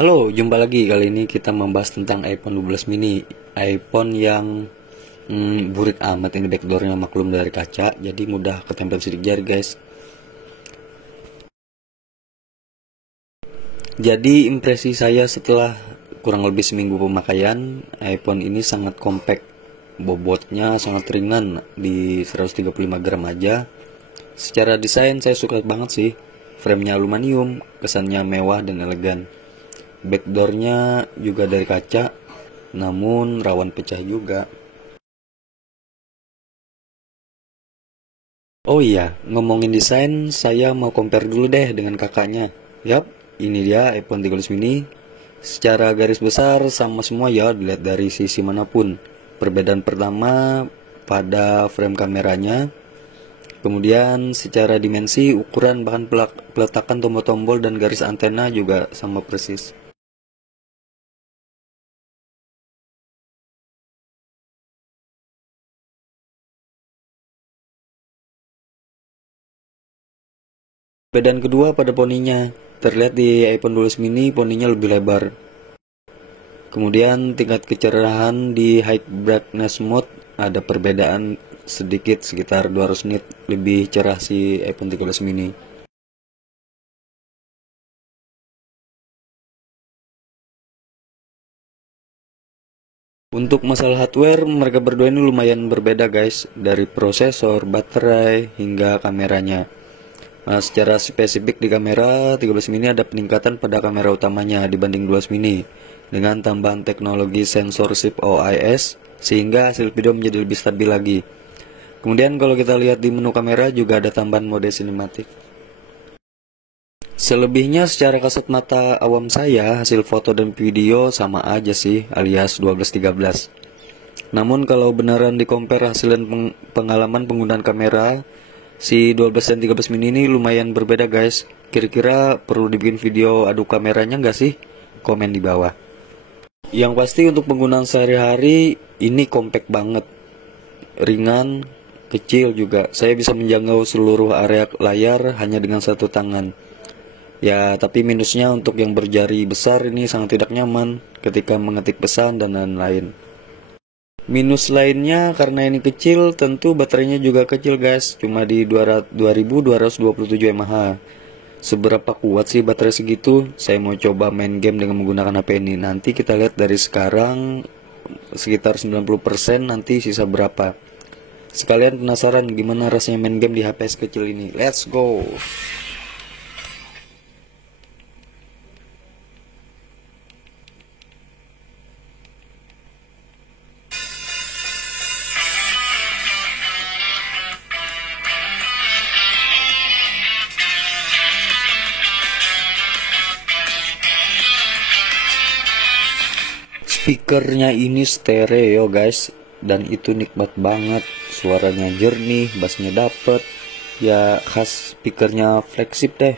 Halo, jumpa lagi. Kali ini kita membahas tentang iPhone 12 mini. iPhone yang burik amat ini, backdoornya maklum dari kaca, jadi mudah ketempel sidik jari guys. Jadi impresi saya setelah kurang lebih seminggu pemakaian, iPhone ini sangat compact. Bobotnya sangat ringan di 135 gram aja. Secara desain saya suka banget sih. Framenya aluminium, kesannya mewah dan elegan. Backdoornya juga dari kaca, namun rawan pecah juga. Oh iya, ngomongin desain, saya mau compare dulu deh dengan kakaknya. Yap, ini dia iPhone 13 mini. Secara garis besar sama semua ya, dilihat dari sisi manapun. Perbedaan pertama pada frame kameranya. Kemudian secara dimensi, ukuran, bahan peletakan tombol-tombol dan garis antena juga sama persis. Perbedaan kedua pada poninya. Terlihat di iPhone 12 mini poninya lebih lebar. Kemudian tingkat kecerahan di high brightness mode ada perbedaan sedikit, sekitar 200 nit lebih cerah si iPhone 13 mini. Untuk masalah hardware, mereka berdua ini lumayan berbeda guys, dari prosesor, baterai, hingga kameranya. Nah, secara spesifik di kamera 13 mini ada peningkatan pada kamera utamanya dibanding 12 mini dengan tambahan teknologi sensor chip OIS sehingga hasil video menjadi lebih stabil lagi. Kemudian kalau kita lihat di menu kamera juga ada tambahan mode sinematik. Selebihnya secara kasat mata awam saya hasil foto dan video sama aja sih, alias 12-13. Namun kalau beneran di compare hasil dan pengalaman penggunaan kamera, si 12 dan 13 mini ini lumayan berbeda guys. Kira-kira perlu dibikin video adu kameranya nggak sih? Komen di bawah. Yang pasti untuk penggunaan sehari-hari ini compact banget. Ringan, kecil juga. Saya bisa menjangkau seluruh area layar hanya dengan satu tangan. Ya, tapi minusnya untuk yang berjari besar ini sangat tidak nyaman ketika mengetik pesan dan lain-lain. Minus lainnya karena ini kecil, tentu baterainya juga kecil guys, cuma di 2227 mAh. Seberapa kuat sih baterai segitu? Saya mau coba main game dengan menggunakan HP ini. Nanti kita lihat dari sekarang sekitar 90%, nanti sisa berapa. Sekalian penasaran gimana rasanya main game di HP sekecil ini. Let's go! Speakernya ini stereo guys, dan itu nikmat banget. Suaranya jernih, bassnya dapet. Ya khas speakernya flagship deh.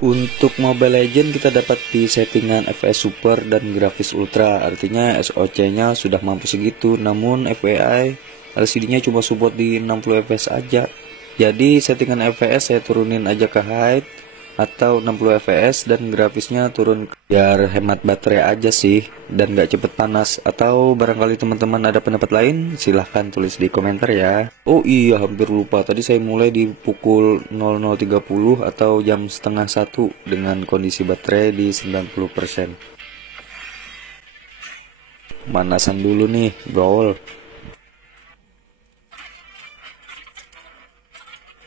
Untuk Mobile Legends kita dapat di settingan FPS Super dan grafis Ultra, artinya SoC nya sudah mampu segitu. Namun FPI LCD-nya cuma support di 60 fps aja. Jadi settingan FPS saya turunin aja ke high atau 60 fps dan grafisnya turun biar hemat baterai aja sih dan gak cepet panas. Atau barangkali teman-teman ada pendapat lain, silahkan tulis di komentar ya. Oh iya, hampir lupa, tadi saya mulai di pukul 00.30 atau jam setengah 1 dengan kondisi baterai di 90%. Pemanasan dulu nih bro.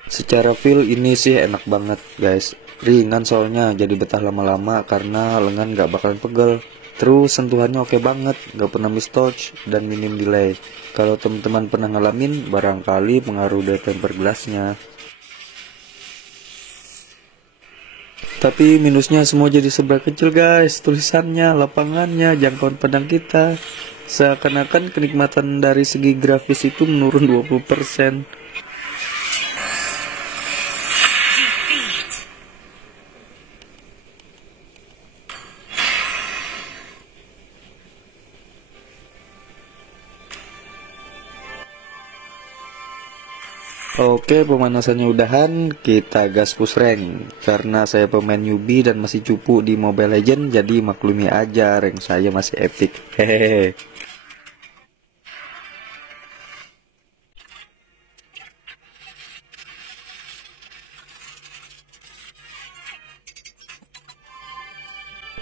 Secara feel ini sih enak banget guys. Ringan soalnya, jadi betah lama-lama karena lengan gak bakalan pegel. Terus sentuhannya oke banget, gak pernah miss touch dan minim delay. Kalau teman-teman pernah ngalamin, barangkali pengaruh dari temper glassnya. Tapi minusnya semua jadi sebelah kecil guys. Tulisannya, lapangannya, jangkauan pandang kita. Seakan-akan kenikmatan dari segi grafis itu menurun 20%. Oke, pemanasannya udahan, kita gas push rank. Karena saya pemain newbie dan masih cupu di Mobile Legends, jadi maklumi aja rank saya masih epic. Hehehe.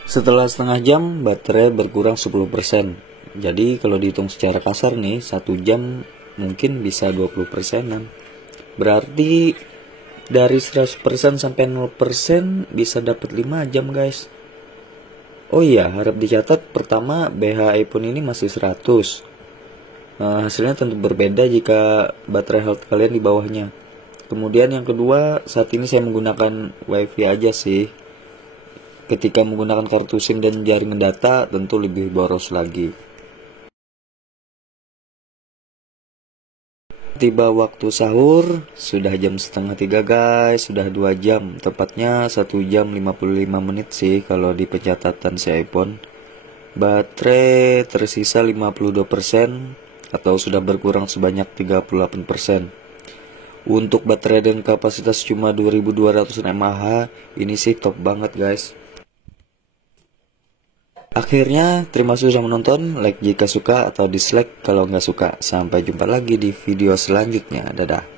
Setelah setengah jam, baterai berkurang 10%. Jadi kalau dihitung secara kasar nih, 1 jam mungkin bisa 20%an. Berarti dari 100% sampai 0% bisa dapat 5 jam guys. Oh iya, harap dicatat, pertama BH iPhone ini masih 100. Hasilnya tentu berbeda jika baterai health kalian di bawahnya. Kemudian yang kedua, saat ini saya menggunakan WiFi aja sih. Ketika menggunakan kartu SIM dan jaringan data tentu lebih boros lagi. Tiba waktu sahur, sudah jam setengah 3 guys, sudah 2 jam, tepatnya 1 jam 55 menit sih kalau di pencatatan si iPhone. Baterai tersisa 52% atau sudah berkurang sebanyak 38%. Untuk baterai dengan kapasitas cuma 2200 mAh, ini sih top banget guys. Akhirnya, terima kasih sudah menonton, like jika suka atau dislike kalau nggak suka. Sampai jumpa lagi di video selanjutnya. Dadah.